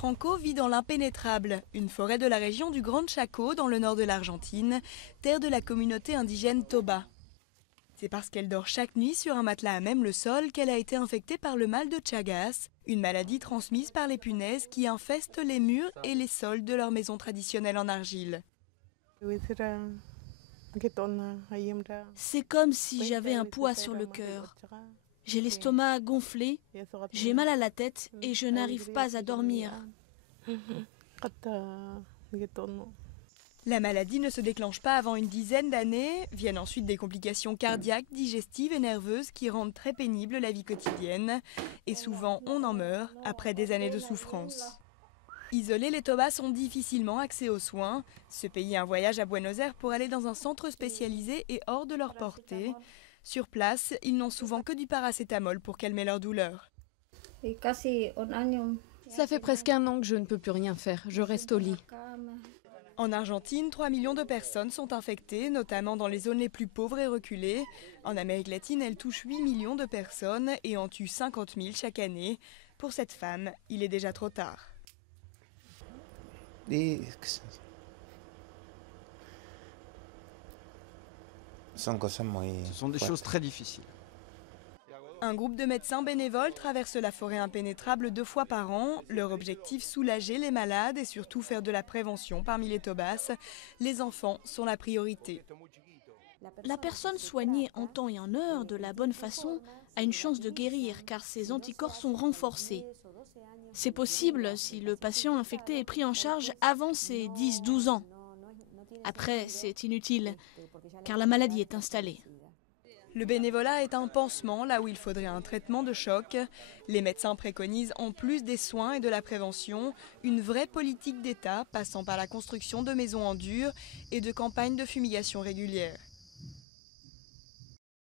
Franco vit dans l'impénétrable, une forêt de la région du Grand Chaco dans le nord de l'Argentine, terre de la communauté indigène Toba. C'est parce qu'elle dort chaque nuit sur un matelas à même le sol qu'elle a été infectée par le mal de Chagas, une maladie transmise par les punaises qui infestent les murs et les sols de leur maison traditionnelle en argile. C'est comme si j'avais un poids sur le cœur. J'ai l'estomac gonflé, j'ai mal à la tête et je n'arrive pas à dormir. La maladie ne se déclenche pas avant une dizaine d'années. Viennent ensuite des complications cardiaques, digestives et nerveuses qui rendent très pénible la vie quotidienne. Et souvent, on en meurt après des années de souffrance. Isolés, les Tobas ont difficilement accès aux soins. Se payer un voyage à Buenos Aires pour aller dans un centre spécialisé est hors de leur portée. Sur place, ils n'ont souvent que du paracétamol pour calmer leur douleur. Ça fait presque un an que je ne peux plus rien faire. Je reste au lit. En Argentine, 3 millions de personnes sont infectées, notamment dans les zones les plus pauvres et reculées. En Amérique latine, elle touche 8 millions de personnes et en tue 50 000 chaque année. Pour cette femme, il est déjà trop tard. Ce sont des choses très difficiles. Un groupe de médecins bénévoles traverse la forêt impénétrable 2 fois par an. Leur objectif, soulager les malades et surtout faire de la prévention parmi les Tobas. Les enfants sont la priorité. La personne soignée en temps et en heure de la bonne façon a une chance de guérir car ses anticorps sont renforcés. C'est possible si le patient infecté est pris en charge avant ses 10-12 ans. Après, c'est inutile car la maladie est installée. Le bénévolat est un pansement là où il faudrait un traitement de choc. Les médecins préconisent en plus des soins et de la prévention, une vraie politique d'État passant par la construction de maisons en dur et de campagnes de fumigation régulières.